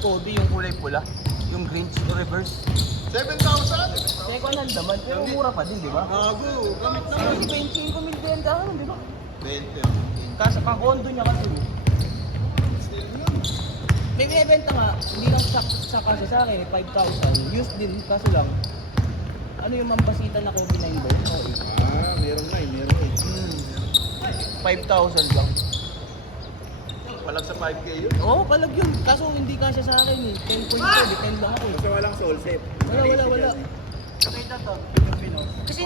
yung Kobe, yung kulay pula. Yung green reverse. 7,000? Second hand naman, pero mura pa din, di ba? Gago, gamit naman. Kasi 25 mil din dahon, di ba? 20. Kasi kang-condo niya kasi. May binibenta nga, hindi lang sa kasi sa akin, 5,000. Used din, kaso lang. Ano yung mambasita na Kobe 9 ba? Okay. Meron na meron eh. 5,000 lang. Palag sa 5K yun. Oo, palag yun. Kaso hindi kasya sa akin eh. 10.2, depend lang ako eh. Kasi walang soul set. Wala. Kasi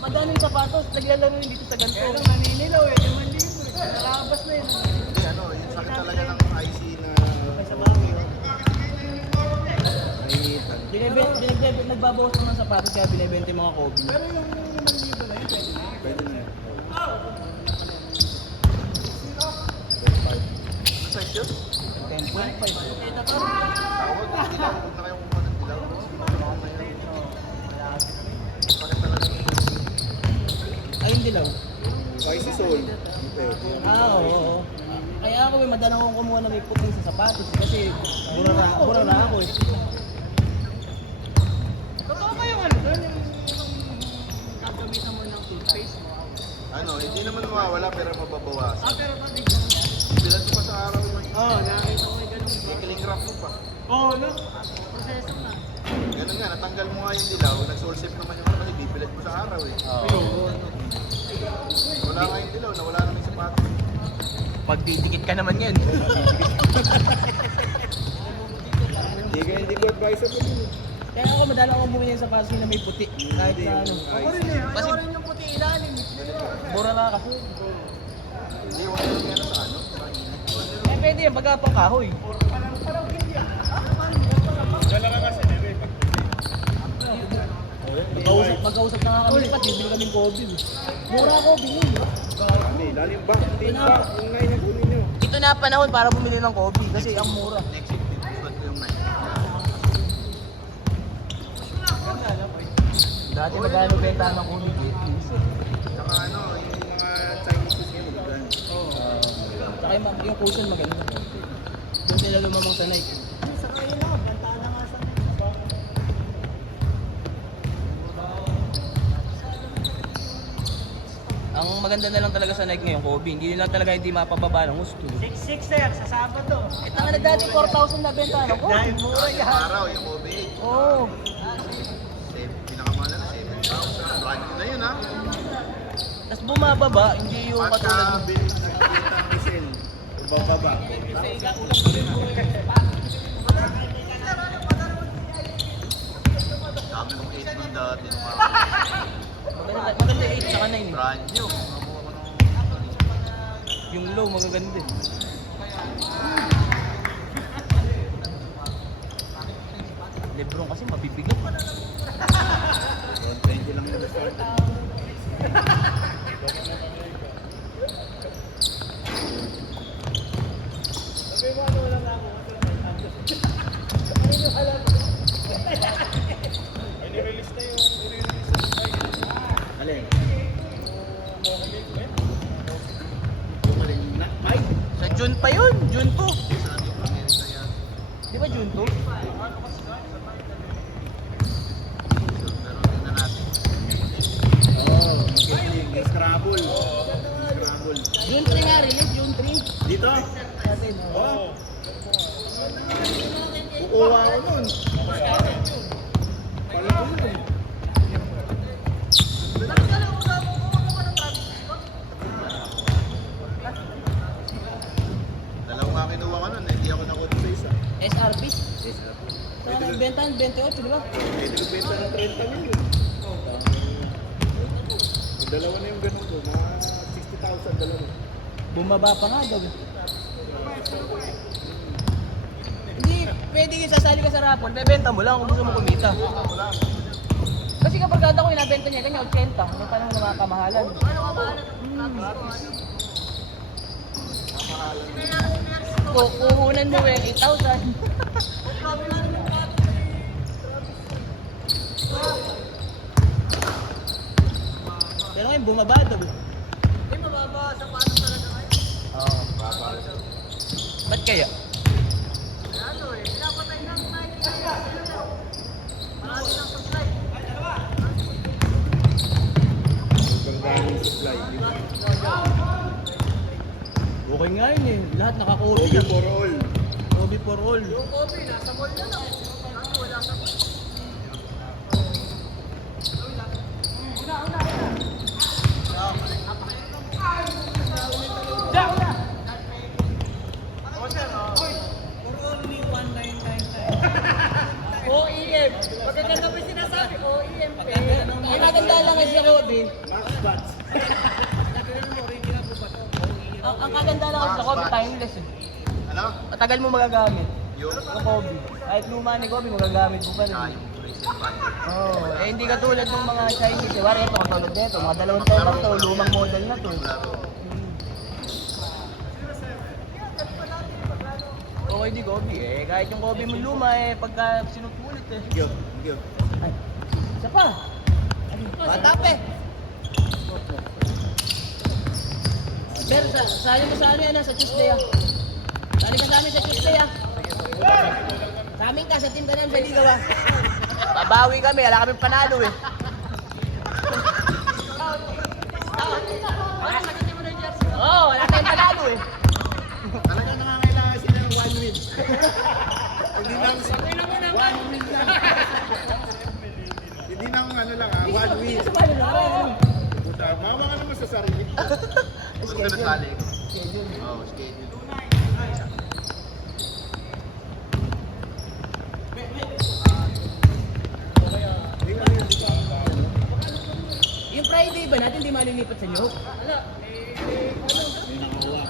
madami yung sapatos, naglalaro yun dito sa ganito. Pero naninilaw eh, 5,000 eh. Narabas na yun. Hindi yung sakit talaga ng IC na... May sa bawi. Nainitan. Nagbabawas naman ng sapatos kaya binibenta yung mga Kobe. Pero yung 5,000 na yun, pwede na yun. Ano size yun? 10.5. Tawag, dilaw. Huwag na kayong kumuha ng dilaw. Sakit talaga. Ayun dilaw. IC soul. Oo. Kaya ako may madalang akong kumuha na may puting sa sapatos kasi mura na ako eh. Totoo ba yung ano doon? Yung gagamitan mo ng toothpaste mo? Hindi naman mawawala pero mababawasan. Pero patig mo. Bilan ko pa sa araw yun. Nakakita ko yung ganun. May cling wrap mo pa. No? Proseso na. Ganun nga, natanggal mo nga yung dilaw, nag-soul sip naman yung kasi bibilad mo sa araw eh. Wala nga yung dilaw, nawala naman yung sapatos. Pagdidikit ka naman yan. Hindi ko advisable yun. Kaya ako madalang akong bumili ng sapatos na may puti. Kahit na ano. Ako rin eh. Kasi- Ayaw rin yung puti ilalim. Mura na kasi. Hindi, wala yung yan sa ano. sa init. Eh pwede yan, pagka pang kahoy. Magkausap na nga kami lipat, bibili kaming Kobe. Mura Kobe yun. Lalim ba? Hindi ba? Yung nine na kunin nyo. Ito na panahon para bumili ng Kobe kasi ang mura. Next week, bibigyan ko yung nine. Dati magkano benta ng Kobe? Saka yung mga Chinese food yun, maganda. Saka yung cushion maganda. Doon sila lumamang sa Nike. Sa kayo naman, bantaan na nga sa Ang maganda na lang talaga sa Nike ngayon, Kobe. Hindi lang talaga hindi mapababa ng gusto. 6-6 na yan sa Sabado. Ito nga na dati 4,000 na benta ano ko. Dahil mura Yung yan. araw, yung OB. Oo. Pinakamala na 7,000. Brand new na yun ha. Tapos bumababa, hindi yung Pagka katulad. bilis ng Michelle, bababa. Dami kong 8 nun dati. Maganda 8 saka 9. Brand new. Yung low magaganda. Lebron kasi mabibigat. 120 lang yung resort. Alin? Sa June pa yun, June 2. Di ba June 2? Scrabble. Scrabble. June 3 nga release, June 3. Dito? Natin. Oo. Kukuha ko nun. Pala ko nun. Dalawa nga kinuha ko nun, hindi ako nakuha sa isa. SRP. Yes, sir. Saka nagbentahan 28, di ba? Pwede ko benta ng 30 million. Yung dalawa na yung ganun ko, mga 60,000 dalawa. Bumaba pa nga daw. Hindi, pwede yung sasali ka sa raffle, bebenta mo lang kung gusto mo kumita. Kasi kapag kada ko inabenta niya, kanya 80. May panahon na mga kamahalan. Kukuhunan mo eh, 8,000. Pero ngayon bumaba daw. Hindi mababa sa paano talaga ngayon. Oo. Ba't kaya? Kaya Sobrang daming supply. Okay nga yun eh. Lahat naka-Kobe. Kobe for all. Kobe for all. OEM. Magaganda pa yung sinasabi, OEM. Ang maganda lang kasi Kobe. Max Bats. Ang kaganda lang kasi sa Kobe, timeless eh. Ano? Matagal mo magagamit. Yung Ang Kobe. Kahit luma ni Kobe, magagamit mo pa rin. Oh, eh hindi katulad ng mga Chinese. Eh, wari ito katulad nito. Mga 2 taon lang to, lumang model na to. Okay di Kobe eh. Kahit yung Kobe mo luma eh, pagka sinutulit eh. Gyo. Gyo. Ay, isa pa. Matape. Pero sali mo sa ano yan sa Tuesday ah. Sali ka sa amin sa Tuesday ah. Sa amin ka, sa team ka namin sa Ligaw ah. Babawi kami, wala kaming panalo eh. Oo, wala tayong panalo eh. Talaga nangangailangan sila ng 1 win. Hindi lang sa 1 win lang. Hindi lang ano lang ha, 1 win. Sumali na rin. Puta, mama ka naman sa sarili. Schedule. Schedule. Oo, schedule. Yung Friday ba natin di malilipat sa New? Wala. May nakawa.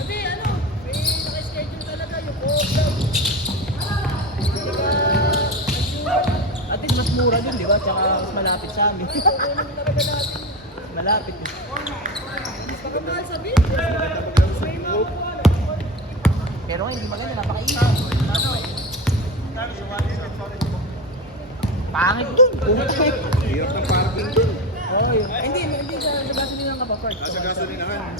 Hindi, may naka-schedule talaga yung program. At least mas mura dun, di ba? Tsaka mas malapit sa amin. Mas malapit eh. Pagkamahal sa video. May mga Pero ngayon, hindi maganda, napakainit. Pangit dun. Hirap ng parking dun. Oh, yun. Hindi sa gasolina ng kapapark. Nasa gasolinahan.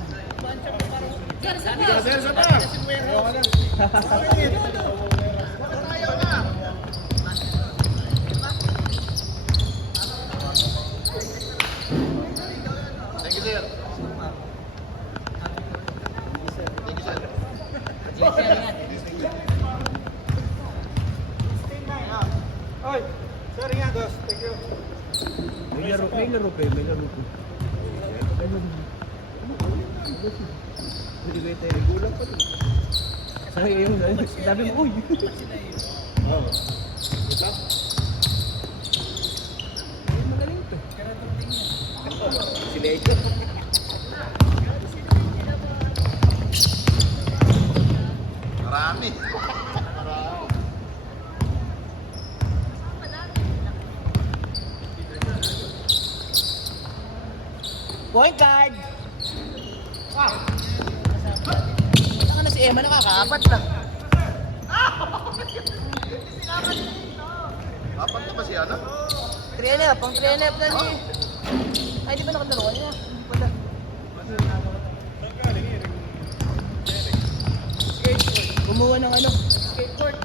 Sir, sa Hindi ka sir, sa pa. Ayaw na. Ayaw na. Thank you, sir. Thank you, sir. Oy, sorry nga, boss. Thank you. May laro pa. May laro pa. Hindi kayo tayo. Gulang pa dun. Sabi yung sabi mo, uy. Oo. Good luck. Ay, magaling to. Si Lejo. Marami. Point guard! Wow! Saka na si Emma, nakakaapat na. Apat na ba si Ana? 3 pang 3 na ni. Ay, di ba nakadaro ka niya? Hindi pala. Kumuha ng ano? Skateboard.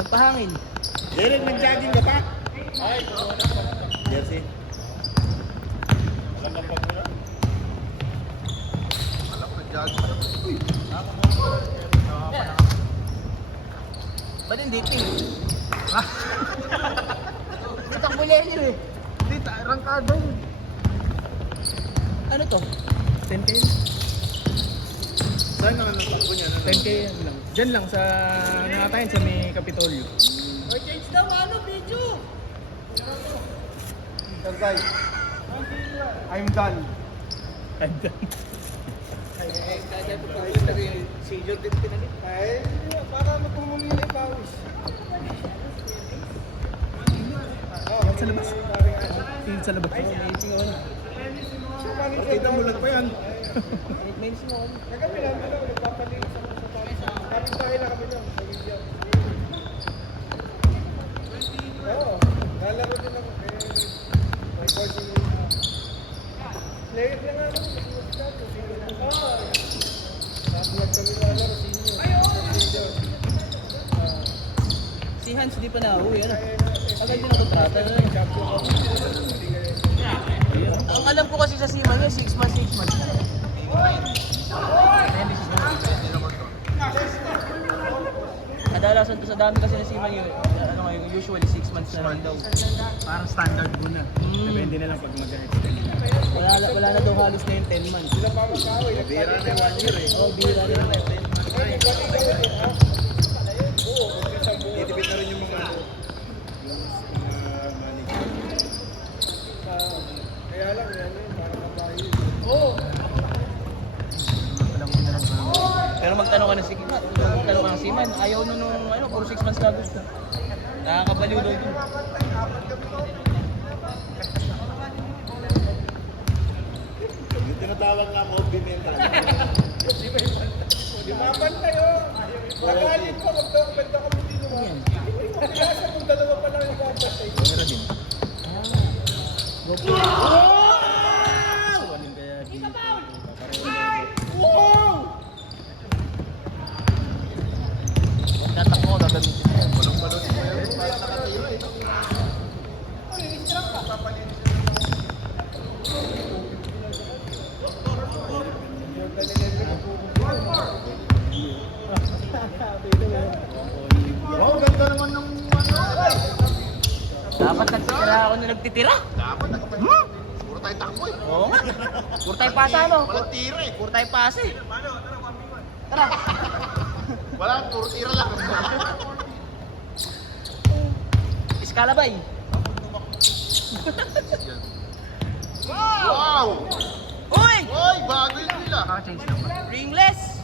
Nagpahangin. Derek, nag-jogging ka pa? Jersey. Alam ko, nag-jogging. Uy! Ba't hindi pink? Natakbo niya yun eh. Hindi, rangkada yun. Ano to? 10K? Saan naman ang takbo niya? 10K lang. Diyan lang sa nangatayin sa may Kapitolyo. Oy, change daw, video. Sir guys, I'm done. I'm done. Si Jordan pinalit. Ay, para matulong yung ipawis. Sa labas. Tingin sa labas. Kita mo lang pa yan. May isin ako. Kami lang, nagpapalit sa kapit bahay lang kami lang. Sa video. Oo, lalaro din ako. Recording mo. Player na nga lang. Oo. Tapos kami lalaro. Ay, oo. Hans di pa nauwi. Ano? Agad din ang kontrata. Ano? Ang alam ko kasi sa Seaman yun, 6 months, 6 months. Kadalasan to sa dami kasi na Seaman yun. Ano ngayon, usually 6 months na lang daw. Parang standard muna. Depende na lang pag mag-extend. Wala na daw halos na yung 10 months. Bira na 1 year eh. Oh, bira rin. Itipid na rin yung mga management. Kaya lang, yan yun, para mabayo. Pero magtanong ka na si Kimat, magtanong ka ng Seaman, ayaw nung ano, puro 6 months na gusto. Nakakabaliw daw dun. Yung tinatawag nga monumental. Di mapan kayo. Nagalit ko, magdokbenta kami dito. Kaya kung dalawa pa lang yung gagawin. Meron din. Tatak mo, gagamitin mo yan. Balong-balong mo yan. Para nakatiro eh. Wow, ganda naman ng ano. Dapat nagtitira ako na nagtitira. Dapat puro tayo takbo eh. Oo nga. Puro tayo pasa mo. Walang tira eh. Puro tayo pasa eh. Tara. Wala, puro tira lang. Iskalabay. Wow! Uy! Oy, bagay nila. Ringless.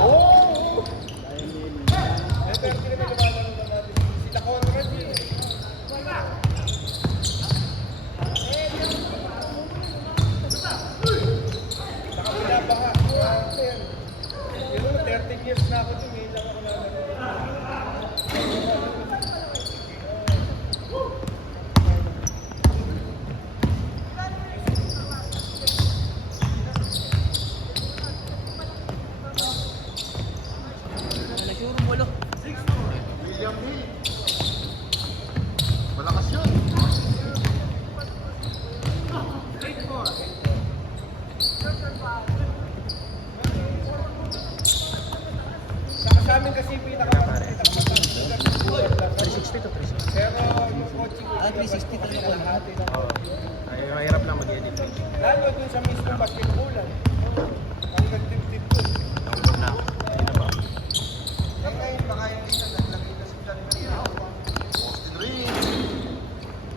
Oh! Sila Conrad eh. Saka pinabaha. Yun, 13 years na ako dun, lang ako na Nagsuro mo William Hill. Malakas yun. Saka sa amin kasi pinakamataas. 360 to 360. Pero yung coaching ko, 360 talaga po. kalahati na. Ay, mahirap lang mag-edit. Lalo dun sa mismo basketballan. Ang nagtip-tip ko. Nahulog na ako. Ayun na ba? Kaya ngayon, baka yung isa, naglagay na sila rin. Austin Reeves.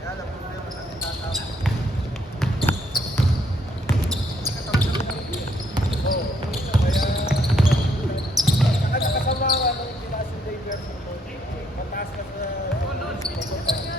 Kaya lang, problema sa ating tatapos. Kaya kasama nga nung tinaas yung David mataas na sa ganda niya.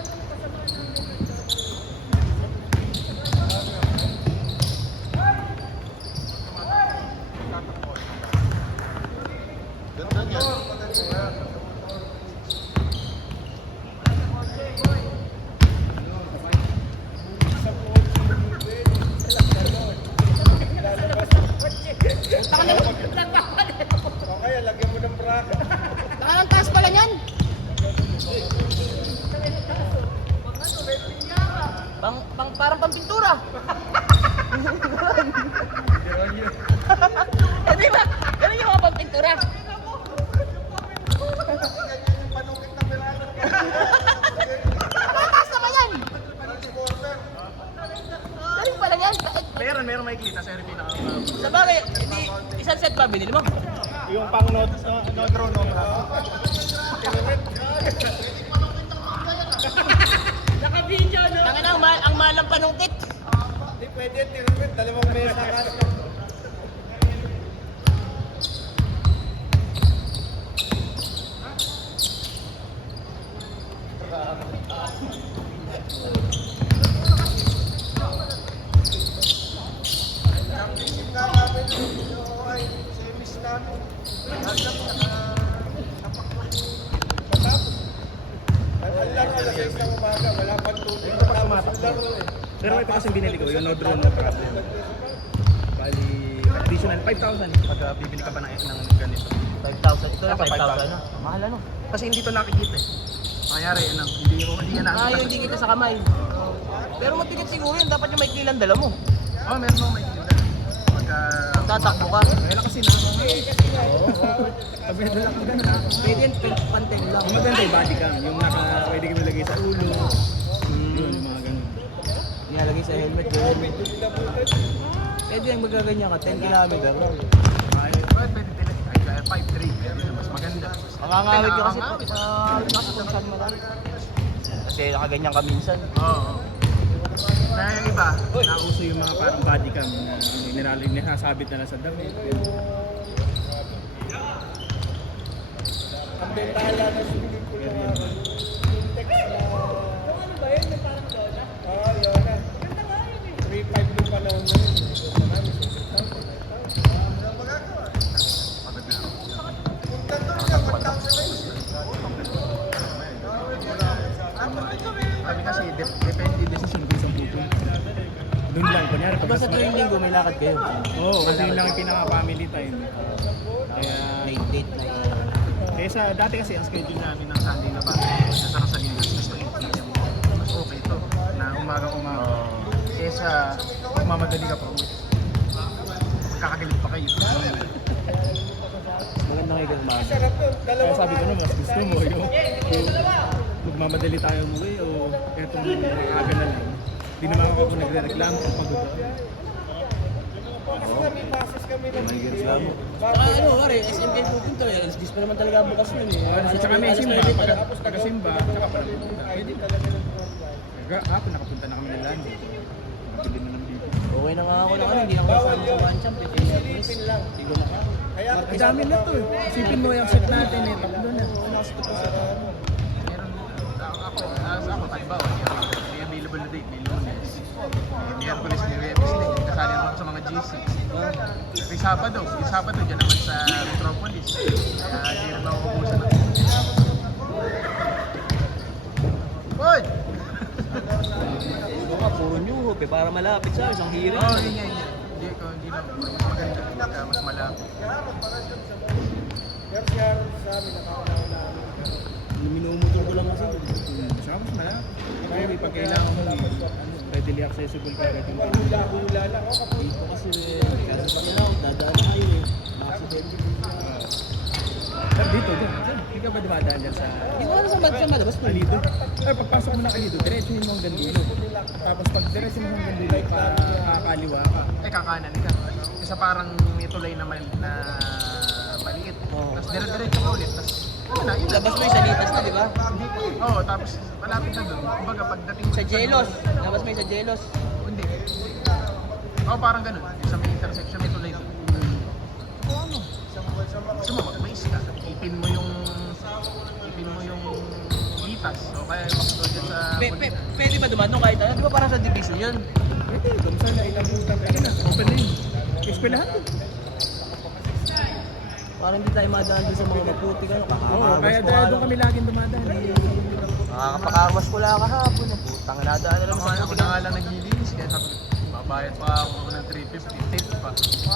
O kaya, lagyan mo ng bracket. Ang taas pala niyan. Parang pampintura. Di ba? Ganun yung mga pampintura. Panukit ng Milano. Ang taas naman yan. Galing pala yan. Meron makikita sa rin pinaka. Sa bagay, hindi, isang set ba binili mo? Yung pang no draw no. Naka-video, no? Tangina, ang mahal ng panungkit. Hindi pwede, tinumit. Dalawang mesa kasi. Championship na namin yung ay semis namin. Matapos. Ang laro alas 6 ng umaga, wala pang tubig. Matapos ang laro eh. Pero ito kasi binili ko, yung no drone no problem. Bali, additional 5,000 pag bibili ka pa ng ganito. 5,000. Ito lang, Dapat 5,000 na. Mahal ano? Kasi hindi to nakikita eh. Kanyari, hindi yan Ah, nakikita. yung hindi kita sa kamay. Pero matigas siguro yun, dapat yung may kilan dala mo. Oh, meron mo may kilo. Pagka... Tatakbo ka. Kaya kasi na. Oo. Sabihin lang ang ganda. Pwede yan, pantel lang. Ang maganda yung body cam, yung pwede ka nilagay sa ulo. Yun, yung mga ganun. Nilalagay sa helmet. Pwede yung magaganyan ka, 10 kilometer. Pwede 5'3", mas maganda. Makangawit ka kasi Nakakangawit. kasi kung saan marami. Kasi nakaganyan ka minsan. Oo. Kaya yung iba, nauso yung mga parang body cam na ninasabit na lang sa damit. Ang bentala na sulit ko yung mga text na... Ano ba yun? Yung parang Dona? Oo, yun na. Ganda nga yun eh. 3.5 nung panahon na yun. Marami, 6,000. Ano magagawa? Punta doon ka, 1,000 Kami kasi, depende decision kung saan pupunta. Doon lang, kunyari. Aba sa tuwing linggo may lakad kayo. Oo, kasi yun lang yung pinaka-family time. Kaya, May date na yun. dati kasi ang schedule namin ng Sunday na bago nasa Rosalinas, mas 8 p.m. Mas okay to, na umaga-umaga. Kesa, mamadali ka pa uwi. Magkakagilit pa kayo. Maganda kayo kung umaga. Sarap doon. Kaya Dalawang sabi ko na, mas gusto mo yung magmamadali tayo umuwi o etong maaga na lang. Hindi naman ako nagre-reklamo kung pagod ako. Kami passes kami ng video. Saka ano, pare, SM kayo pupunta eh. Alas 10 pa naman talaga bukas nun eh. At saka may Alas simba, 9 pa na. pagka-simba, saka pa rin pupunta. Pwede Talaga ng Hapon nakapunta na kami ng land. Nakabili na ng dito. Okay na nga ako na ano, hindi ako kasama sa one champ. Silipin lang. Siguro na. Kaya Ang dami na to. Isipin mo yung set natin eh, tatlo na. Meron, ako, halimbawa, may available na date, may Lunes. May Miyerkules, may Webes, kasali ako sa mga G6. May Sabado dyan naman sa Metropolis. Kaya hindi rin mauubusan na. Hoy! Ito nga, puro New Hope eh, para malapit sa isang hearing. Oo, yun yan. Hindi na, maganda. Kaya mas malapit. Pero si Aaron sa amin, nakakalaw namin. Minumutol ko lang kasi. Saka mas malapit. Kaya may pag kailangan mo, readily accessible ka agad yung Hula-hula lang. O, kapag Dito kasi, kasi sa kanila, dadaan na kayo eh. Accident. Pero dito, hindi ka ba dumadaan dyan sa Hindi ko alam sa madabas mo. Alido? Ay, pagpasok mo ng Alido, diretsuhin mo hanggang dulo. Tapos pag diretsuhin mo hanggang dulo, kakaliwa ka. Ay, kakanan ka. Isa parang may tulay na maliit. Oo. Tapos dire-diretso ka ulit. Tapos, yun na. Labas mo yung salitas na, di ba? Oo, tapos malapit na doon. Kumbaga, pagdating mo Sa Jelos. Labas mo yung sa Jelos. Hindi. Oo, parang ganun. Yung sa may intersection, may tulay doon. Gusto mo, mag-mais ka. Ipin mo yung litas. O kaya makito dyan sa... Pwede ba dumaan kahit ano? Di ba parang sa division yun? Pwede, doon sa nailabutan. Ayun na, open na yun. Eskwelahan doon. Parang hindi tayo madaan doon sa mga maputi ka. Oo, kaya doon kami laging dumadaan. Nakakapakarwas ko lang kahapon eh. Putang nadaan na lang sa Ako na nga lang naglilinis. Kaya sabi ko, babayad pa ako ng 350 tip pa.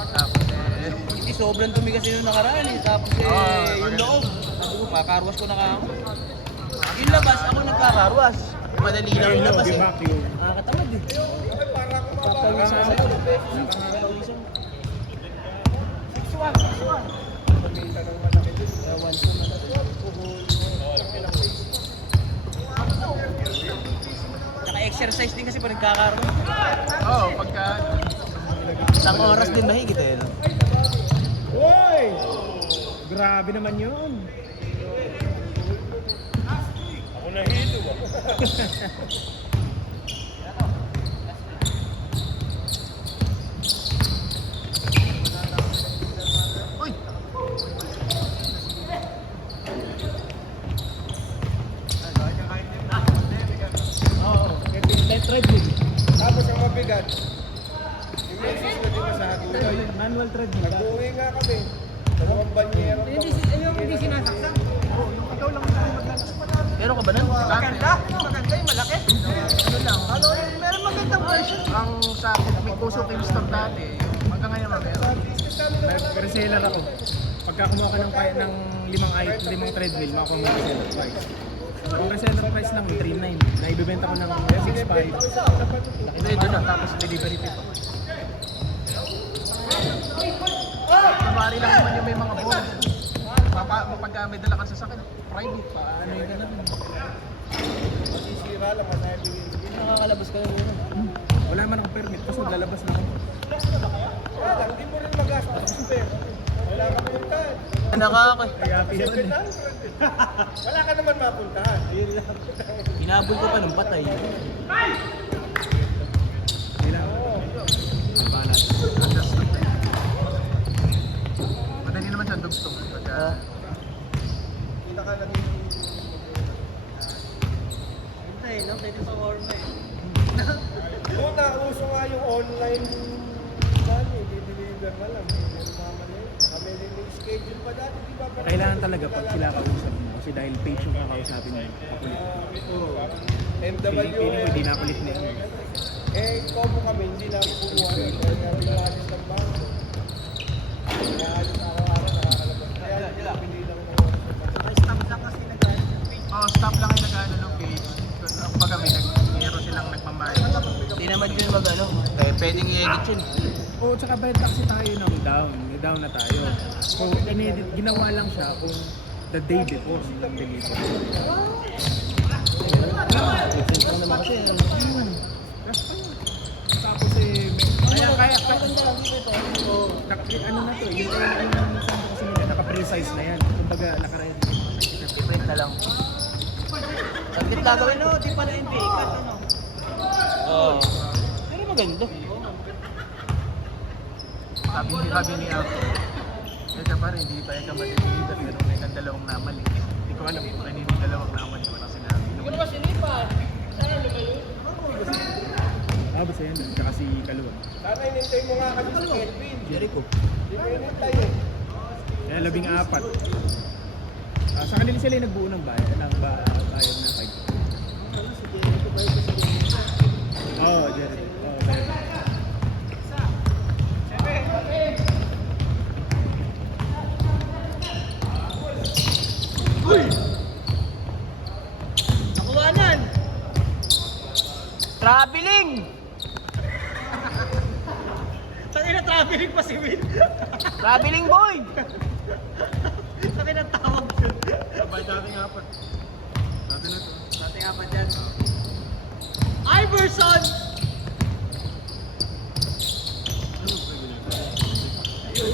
Tapos Hindi sobrang tumigas yun yung nakaraan eh. Tapos yung loob. Sabi ko, pakarwas ko na ako. Yung labas, ako nagkakarwas. Madali lang yung labas eh. vacuum. Nakakatamad eh. Papawisan sa'yo. Papawisan. Ewan ko na Naka-exercise din kasi pag nagkakaroon. Oo, pagka... Isang oras din mahigit eh. No? Uy! Grabe naman yun. ako nahilo ba? Uy! May treadmill. Tapos ang mabigat, yung message na din sa hagulan. Manual treadmill. Nag-uwi nga kami. Dalawang banyero. Hindi sinasaksak. Oo, yung ikaw lang ang maglalas. Meron ka ba nun? Maganda yung malaki. suking store dati. Yung hanggang ngayon meron. Nag-reseller ako. Pagka kumuha ka ng 5 treadmill, makakuha mo yung reseller price. Ang reseller price lang, 3.9. Naibibenta ko ng 6.5. Hindi, doon na. Tapos delivery fee pa. Kumari lang naman yung may mga ball. Pagka may dala ka sa sakit, private pa. Ano yung ganun? Masisira lang, dahil Hindi nakakalabas ka na muna. wala man akong permit kasi lalabas na ako. Wala lang, hindi mo rin magastos kasi pera. Wala ka puntahan. Nakaka. Kaya pinapin. Wala ka naman mapuntahan. Hinabol ko pa ng patay. Hindi lang. Balat. Adjust lang. Madali naman siyang dugtong. Pagka... Kita ka naging Hintay, no? Pwede pa warm eh. kung nauso nga yung online i-deliver na lang. Kami rin may schedule pa dati, di ba? Kailangan talaga pag sila kausap mo kasi dahil page yung kakausapin mo. Kakulit. Feeling ko hindi nakulit na yun. Komo kami, hindi namin kumuha rin. Kaya pinaalis ng bangko. Kaya alis araw-araw nakakalabas. Kaya pinili lang ng oras ng bangko. Stop lang yung nag-ano ng page. Kumbaga meron silang nagmamahal. Hindi naman yun mag-ano. Pwedeng i-edit yun. Oo, tsaka bayad kasi tayo ng down. May down na tayo. Kung inedit, ginawa lang siya kung the day before ng delivery. Different lang naman kasi. Plus pa yun. Tapos kaya Maganda lang dito. ano na to, yung saan kasi nila, naka-precise na yan. Kumbaga, naka-ready. Different na lang. Saglit gagawin, no? Di pa na NBA cut, ano? Oo. Pero maganda. Sabi ni Alto. Kaya pa rin, hindi pa yung kamadiligan. Pero may kang dalawang namali. Hindi ko alam kung kanino yung dalawang namali. Walang sinabi. Hindi ko naman sinipan. Sana lumayo. Basta yan. Tsaka si Kaluwan. Sana inintay mo nga kami sa Kelvin. Jericho. Hindi mo inintay eh. Kaya 14. Sa kanila sila yung nagbuo ng bayad na 5. Oo, Jerry. Oo, bayad. Nakuhanan! Traveling! Sabi na traveling pa si Will. Traveling boy! Sabi na tawag yun. Sabay dating apat. Dati na to. Dati nga pa dyan. Iverson!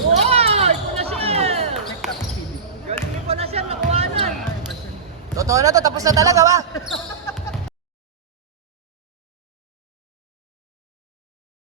Wow! Ipunasyon! Galing Ipunasyon, nakuhanan! Totoo na to, tapos na talaga ba?